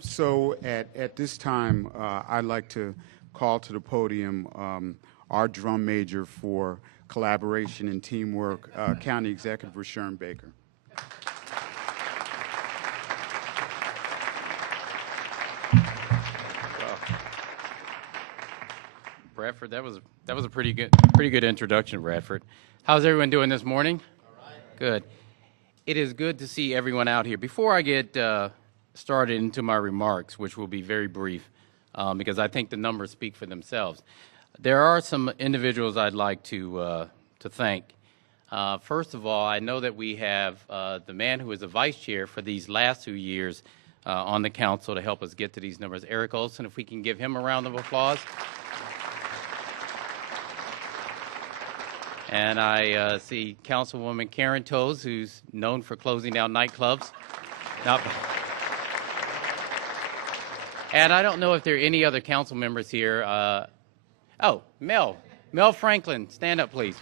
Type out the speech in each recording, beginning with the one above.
So at this time, I'd like to call to the podium our drum major for collaboration and teamwork, County Executive Rushern Baker. Bradford, that was a pretty good introduction, Bradford. How's everyone doing this morning? All right. Good. It is good to see everyone out here. Before I get started into my remarks, which will be very brief, because I think the numbers speak for themselves, there are some individuals I'd like to thank. First of all, I know that we have the man who is the vice chair for these last 2 years on the council to help us get to these numbers, Eric Olson. If we can give him a round of applause. And I see Councilwoman Karen Toes, who's known for closing down nightclubs. And I don't know if there are any other council members here. Oh, Mel Franklin, stand up, please.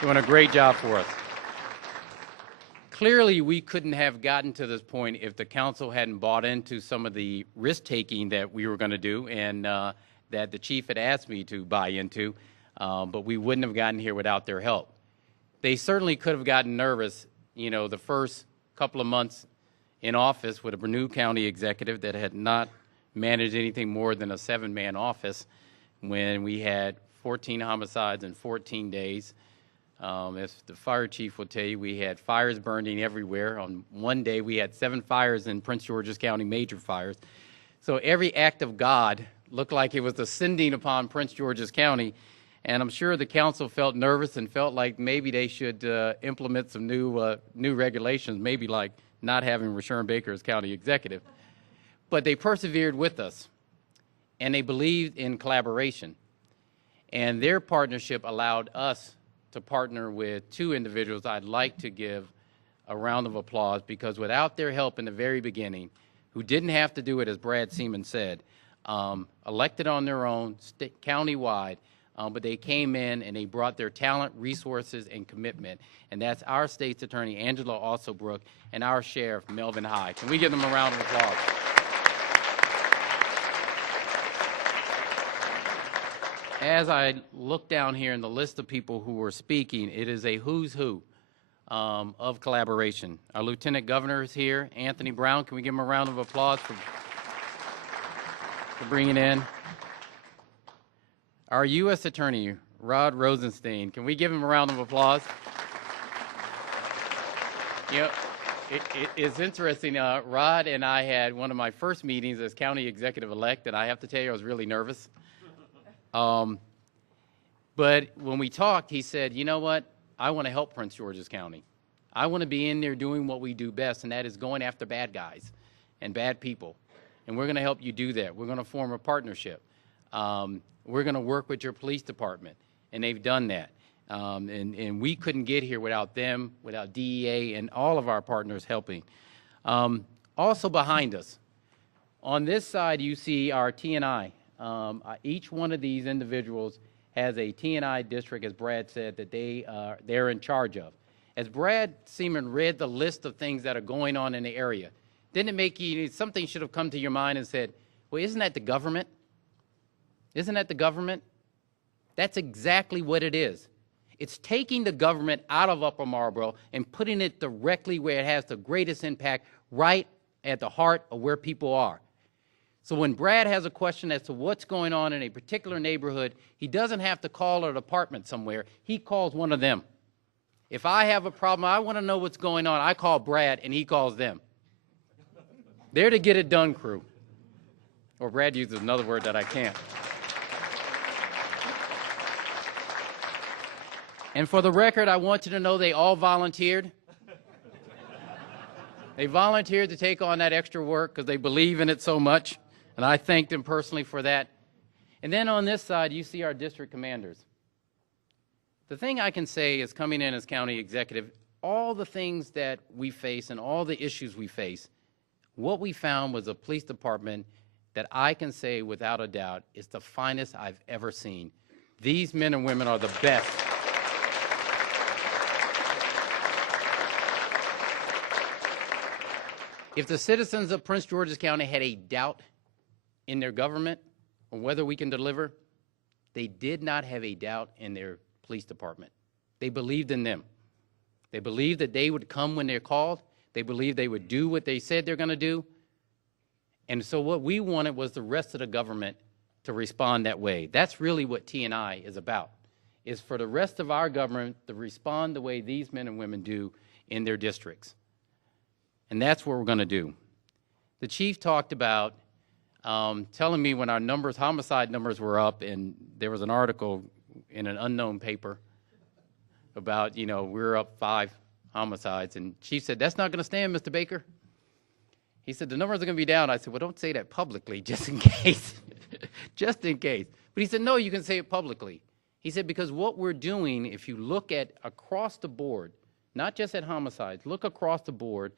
Doing a great job for us. Clearly, we couldn't have gotten to this point if the council hadn't bought into some of the risk-taking that we were going to do and that the chief had asked me to buy into. But we wouldn't have gotten here without their help. They certainly could have gotten nervous, you know, the first couple of months in office with a new county executive that had not managed anything more than a 7-man office when we had 14 homicides in 14 days. As the fire chief will tell you, we had fires burning everywhere. On one day, we had 7 fires in Prince George's County, major fires. So every act of God looked like it was descending upon Prince George's County. And I'm sure the council felt nervous and felt like maybe they should implement some new regulations, maybe like not having Rushern Baker as county executive. But they persevered with us, and they believed in collaboration. And their partnership allowed us to partner with 2 individuals I'd like to give a round of applause, because without their help in the very beginning, who didn't have to do it, as Brad Seaman said, elected on their own, county-wide, but they came in and they brought their talent, resources, and commitment. And that's our state's attorney, Angela Alsobrook, and our sheriff, Melvin High. Can we give them a round of applause? As I look down here in the list of people who were speaking, it is a who's who of collaboration. Our Lieutenant Governor is here, Anthony Brown. Can we give him a round of applause for bringing in? Our U.S. Attorney, Rod Rosenstein. Can we give him a round of applause? You know, it's interesting. Rod and I had one of my first meetings as county executive-elect, and I have to tell you, I was really nervous. But when we talked, he said, you know what? I want to help Prince George's County. I want to be in there doing what we do best, and that is going after bad guys and bad people. And we're going to help you do that. We're going to form a partnership. We're going to work with your police department, and they've done that. And we couldn't get here without them, without DEA, and all of our partners helping. Also behind us, on this side, you see our T&I. Each one of these individuals has a T&I district, as Brad said, that they're in charge of. As Brad Seaman read the list of things that are going on in the area, didn't it make you, something should have come to your mind and said, well, isn't that the government? Isn't that the government? That's exactly what it is. It's taking the government out of Upper Marlboro and putting it directly where it has the greatest impact, right at the heart of where people are. So when Brad has a question as to what's going on in a particular neighborhood, he doesn't have to call a department somewhere. He calls one of them. If I have a problem, I want to know what's going on, I call Brad and he calls them. They're the get it done crew. Or Brad uses another word that I can't. And for the record, I want you to know they all volunteered. They volunteered to take on that extra work because they believe in it so much, and I thank them personally for that. And then on this side, you see our district commanders. The thing I can say is, coming in as county executive, all the things that we face and all the issues we face, what we found was a police department that I can say without a doubt is the finest I've ever seen. These men and women are the best. If the citizens of Prince George's County had a doubt in their government or whether we can deliver, they did not have a doubt in their police department. They believed in them. They believed that they would come when they're called. They believed they would do what they said they're going to do. And so what we wanted was the rest of the government to respond that way. That's really what T&I is about, is for the rest of our government to respond the way these men and women do in their districts. And that's what we're going to do. The chief talked about telling me when our numbers, homicide numbers were up, and there was an article in an unknown paper about, you know, we're up 5 homicides. And chief said, that's not going to stand, Mr. Baker. He said, the numbers are going to be down. I said, well, don't say that publicly, just in case. Just in case. But he said, no, you can say it publicly. He said, because what we're doing, if you look at across the board, not just at homicides, look across the board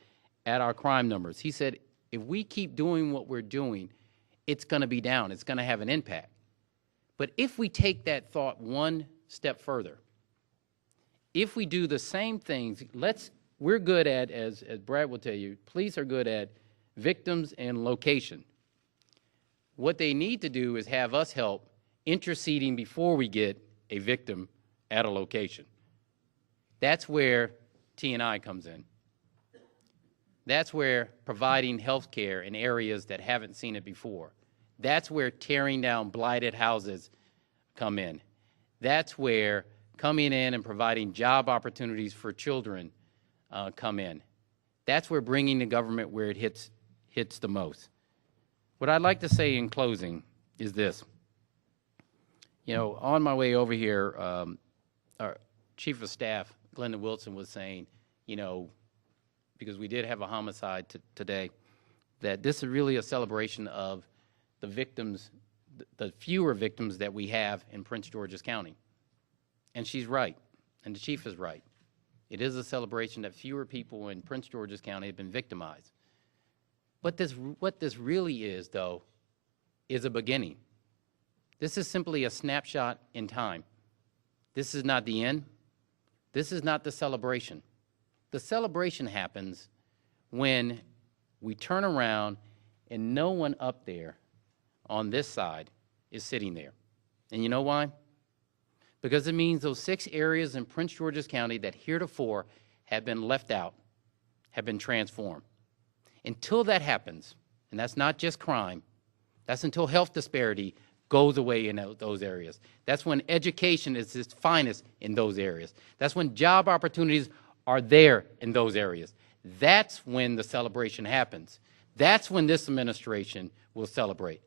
at our crime numbers. He said, if we keep doing what we're doing, it's going to be down. It's going to have an impact. But if we take that thought one step further, if we do the same things, we're good at, as Brad will tell you, police are good at victims and location. What they need to do is have us help interceding before we get a victim at a location. That's where T&I comes in. That's where providing health care in areas that haven't seen it before. That's where tearing down blighted houses come in. That's where coming in and providing job opportunities for children come in. That's where bringing the government where it hits the most. What I'd like to say in closing is this. You know, on my way over here, our Chief of Staff, Glenda Wilson, was saying, you know, because we did have a homicide today, that this is really a celebration of the victims, the fewer victims that we have in Prince George's County. And she's right, and the chief is right. It is a celebration that fewer people in Prince George's County have been victimized. But what this really is, though, is a beginning. This is simply a snapshot in time. This is not the end. This is not the celebration. The celebration happens when we turn around and no one up there on this side is sitting there. And you know why? Because it means those 6 areas in Prince George's County that heretofore have been left out have been transformed. Until that happens, and that's not just crime, that's until health disparity goes away in those areas. That's when education is its finest in those areas. That's when job opportunities are there in those areas. That's when the celebration happens. That's when this administration will celebrate.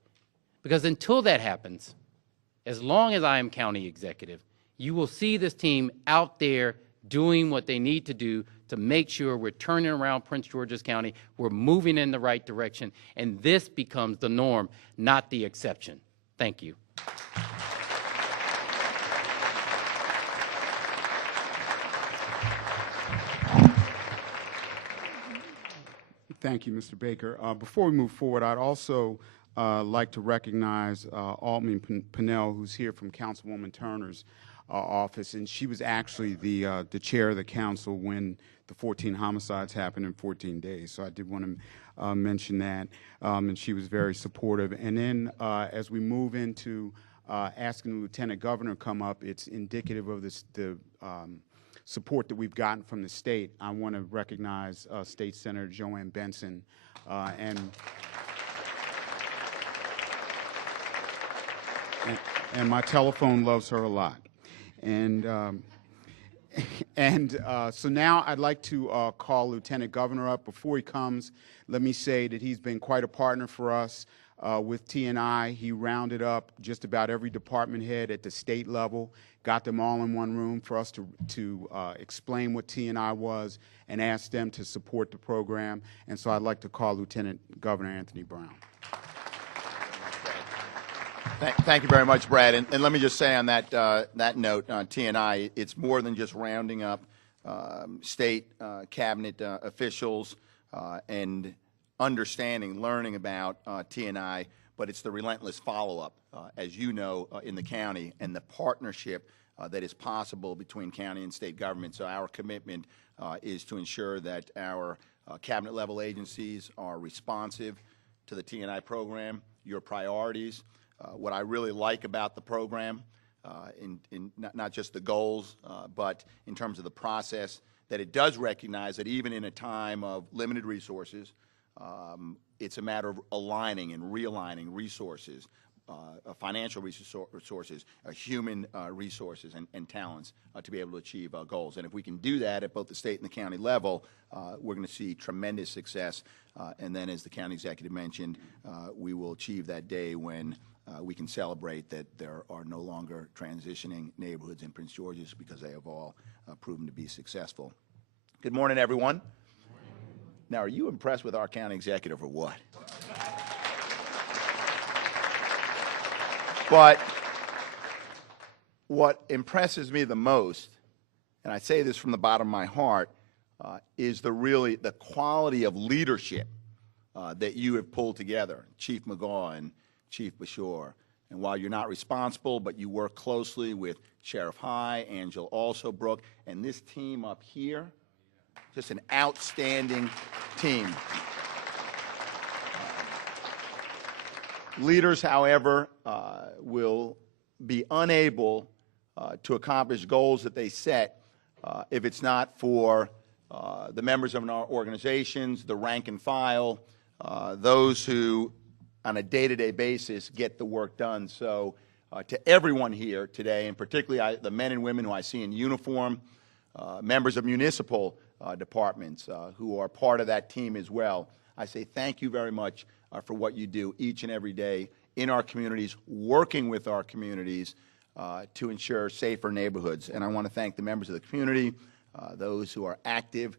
Because until that happens, as long as I am county executive, you will see this team out there doing what they need to do to make sure we're turning around Prince George's County, we're moving in the right direction, and this becomes the norm, not the exception. Thank you. Thank you, Mr. Baker. Before we move forward, I'd also like to recognize Alderman Pennell, who's here from Councilwoman Turner's office, and she was actually the chair of the council when the 14 homicides happened in 14 days. So I did want to mention that, and she was very supportive. And then as we move into asking the Lieutenant Governor to come up, it's indicative of the support that we've gotten from the state. I want to recognize State Senator Joanne Benson and my telephone loves her a lot. And so now I'd like to call Lieutenant Governor up. Before he comes, let me say that he's been quite a partner for us with T&I. He rounded up just about every department head at the state level, got them all in one room for us to explain what T&I was and ask them to support the program. And so I'd like to call Lieutenant Governor Anthony Brown. Thank you very much, Brad. And let me just say on that note, T&I, it's more than just rounding up state cabinet officials and understanding, learning about T&I, but it's the relentless follow-up, as you know, in the county, and the partnership that is possible between county and state government. So our commitment is to ensure that our Cabinet-level agencies are responsive to the T&I program, your priorities. What I really like about the program, in not just the goals, but in terms of the process, that it does recognize that even in a time of limited resources, it's a matter of aligning and realigning resources, financial resources, human resources and talents to be able to achieve goals. And if we can do that at both the state and the county level, we're going to see tremendous success. And then, as the county executive mentioned, we will achieve that day when we can celebrate that there are no longer transitioning neighborhoods in Prince George's, because they have all proven to be successful. Good morning, everyone. Now, are you impressed with our county executive or what? But what impresses me the most, and I say this from the bottom of my heart, is the quality of leadership that you have pulled together, Chief McGaugh and Chief Bashore. And while you're not responsible, but you work closely with Sheriff High, Angela Alsobrook, and this team up here, just an outstanding team. Leaders, however, will be unable to accomplish goals that they set if it's not for the members of our organizations, the rank and file, those who on a day-to-day basis get the work done. So to everyone here today, and particularly the men and women who I see in uniform, members of municipal departments who are part of that team as well, I say thank you very much for what you do each and every day in our communities, working with our communities to ensure safer neighborhoods. And I want to thank the members of the community, those who are active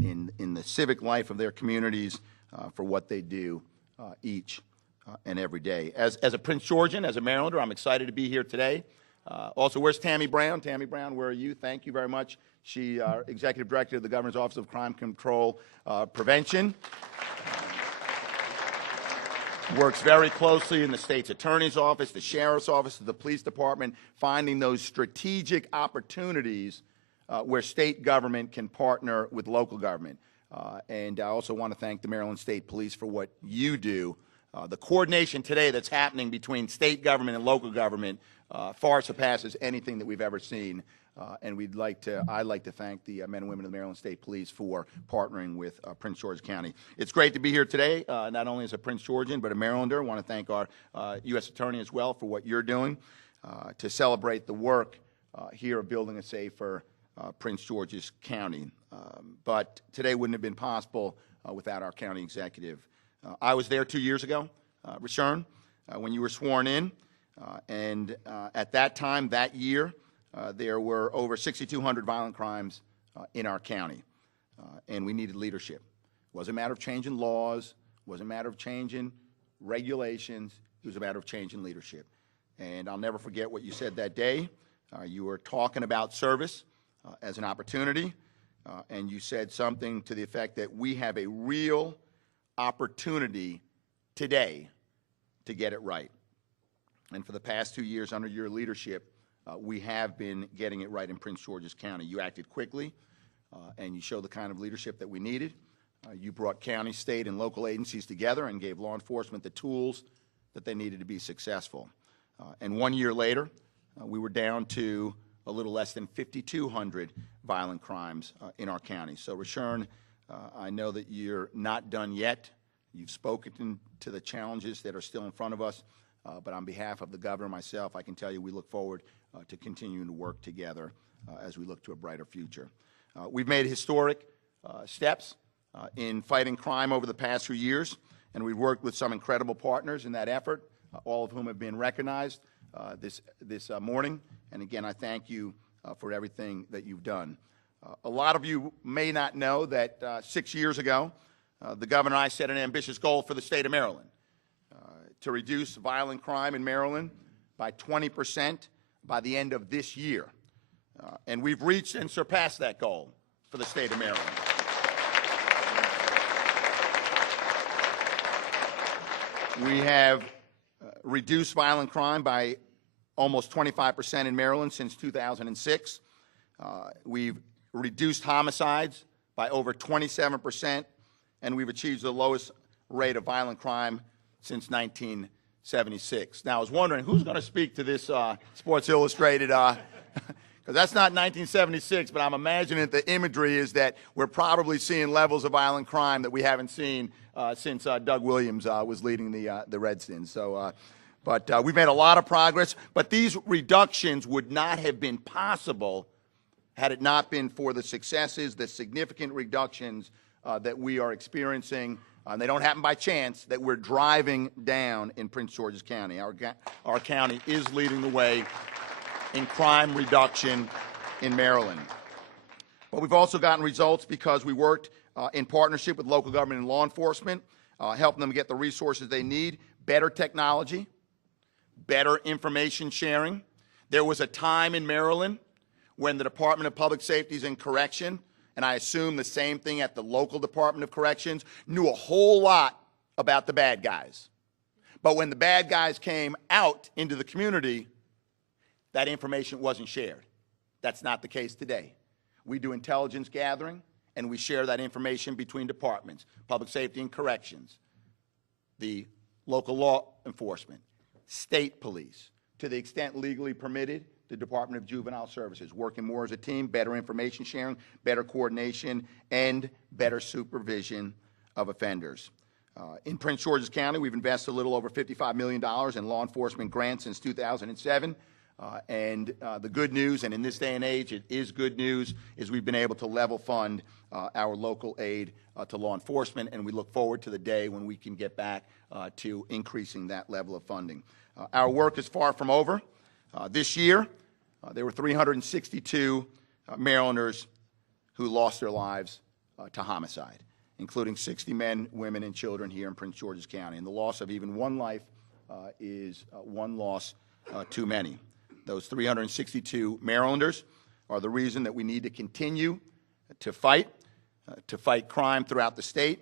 in the civic life of their communities for what they do each and every day. As a Prince Georgian, as a Marylander, I'm excited to be here today. Also, where's Tammy Brown? Tammy Brown, where are you? Thank you very much. She, Executive Director of the Governor's Office of Crime Control Prevention. Works very closely in the state's attorney's office, the sheriff's office, the police department, finding those strategic opportunities where state government can partner with local government. And I also want to thank the Maryland State Police for what you do. The coordination today that's happening between state government and local government far surpasses anything that we've ever seen. And I'd like to thank the men and women of the Maryland State Police for partnering with Prince George's County. It's great to be here today, not only as a Prince Georgian, but a Marylander. I want to thank our U.S. Attorney as well for what you're doing to celebrate the work here of building a safer Prince George's County. But today wouldn't have been possible without our county executive. I was there 2 years ago, Rashern, when you were sworn in, and at that time, that year, there were over 6,200 violent crimes in our county, and we needed leadership. It wasn't a matter of changing laws, it wasn't a matter of changing regulations, it was a matter of changing leadership. And I'll never forget what you said that day. You were talking about service as an opportunity, and you said something to the effect that we have a real opportunity today to get it right. And for the past 2 years under your leadership, we have been getting it right in Prince George's County. You acted quickly, and you showed the kind of leadership that we needed. You brought county, state, and local agencies together and gave law enforcement the tools that they needed to be successful. And 1 year later, we were down to a little less than 5,200 violent crimes in our county. So, Rashern, I know that you're not done yet. You've spoken to the challenges that are still in front of us. But on behalf of the governor and myself, I can tell you we look forward to continuing to work together as we look to a brighter future. We've made historic steps in fighting crime over the past few years, and we've worked with some incredible partners in that effort, all of whom have been recognized this morning. And again, I thank you for everything that you've done. A lot of you may not know that 6 years ago, the governor and I set an ambitious goal for the state of Maryland to reduce violent crime in Maryland by 20% by the end of this year. And we've reached and surpassed that goal for the state of Maryland. We have reduced violent crime by almost 25% in Maryland since 2006. We've reduced homicides by over 27%, and we've achieved the lowest rate of violent crime since 1976. Now, I was wondering, who's going to speak to this Sports Illustrated, because that's not 1976, but I'm imagining that the imagery is that we're probably seeing levels of violent crime that we haven't seen since Doug Williams was leading the Redskins. So, but we've made a lot of progress, but these reductions would not have been possible had it not been for the successes, the significant reductions that we are experiencing. They don't happen by chance, that we're driving down in Prince George's County. Our county is leading the way in crime reduction in Maryland. But we've also gotten results because we worked in partnership with local government and law enforcement, helping them get the resources they need, better technology, better information sharing. There was a time in Maryland when the Department of Public Safety and Correction, and I assume the same thing at the local Department of Corrections, knew a whole lot about the bad guys. But when the bad guys came out into the community, that information wasn't shared. That's not the case today. We do intelligence gathering, and we share that information between departments, Public Safety and Corrections, the local law enforcement, state police, to the extent legally permitted, the Department of Juvenile Services, working more as a team, better information sharing, better coordination, and better supervision of offenders. In Prince George's County, we've invested a little over $55 million in law enforcement grants since 2007. The good news, and in this day and age it is good news, is we've been able to level fund our local aid to law enforcement, and we look forward to the day when we can get back to increasing that level of funding. Our work is far from over. This year, there were 362 Marylanders who lost their lives to homicide, including 60 men, women, and children here in Prince George's County. And the loss of even one life is one loss too many. Those 362 Marylanders are the reason that we need to continue to fight crime throughout the state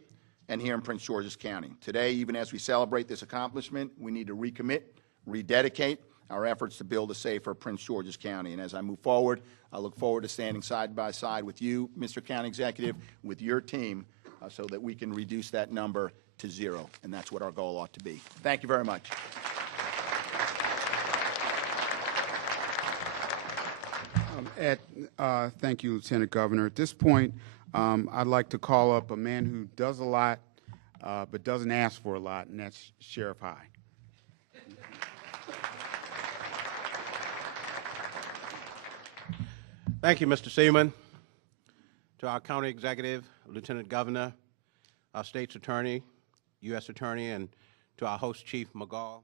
and here in Prince George's County. Today, even as we celebrate this accomplishment, we need to recommit, rededicate our efforts to build a safer Prince George's County. And as I move forward, I look forward to standing side by side with you, Mr. County Executive, with your team, so that we can reduce that number to zero. And that's what our goal ought to be. Thank you very much. Thank you, Lieutenant Governor. At this point, I'd like to call up a man who does a lot, but doesn't ask for a lot, and that's Sheriff High. Thank you, Mr. Seaman. To our county executive, Lieutenant Governor, our state's attorney, U.S. Attorney, and to our host, Chief McGall.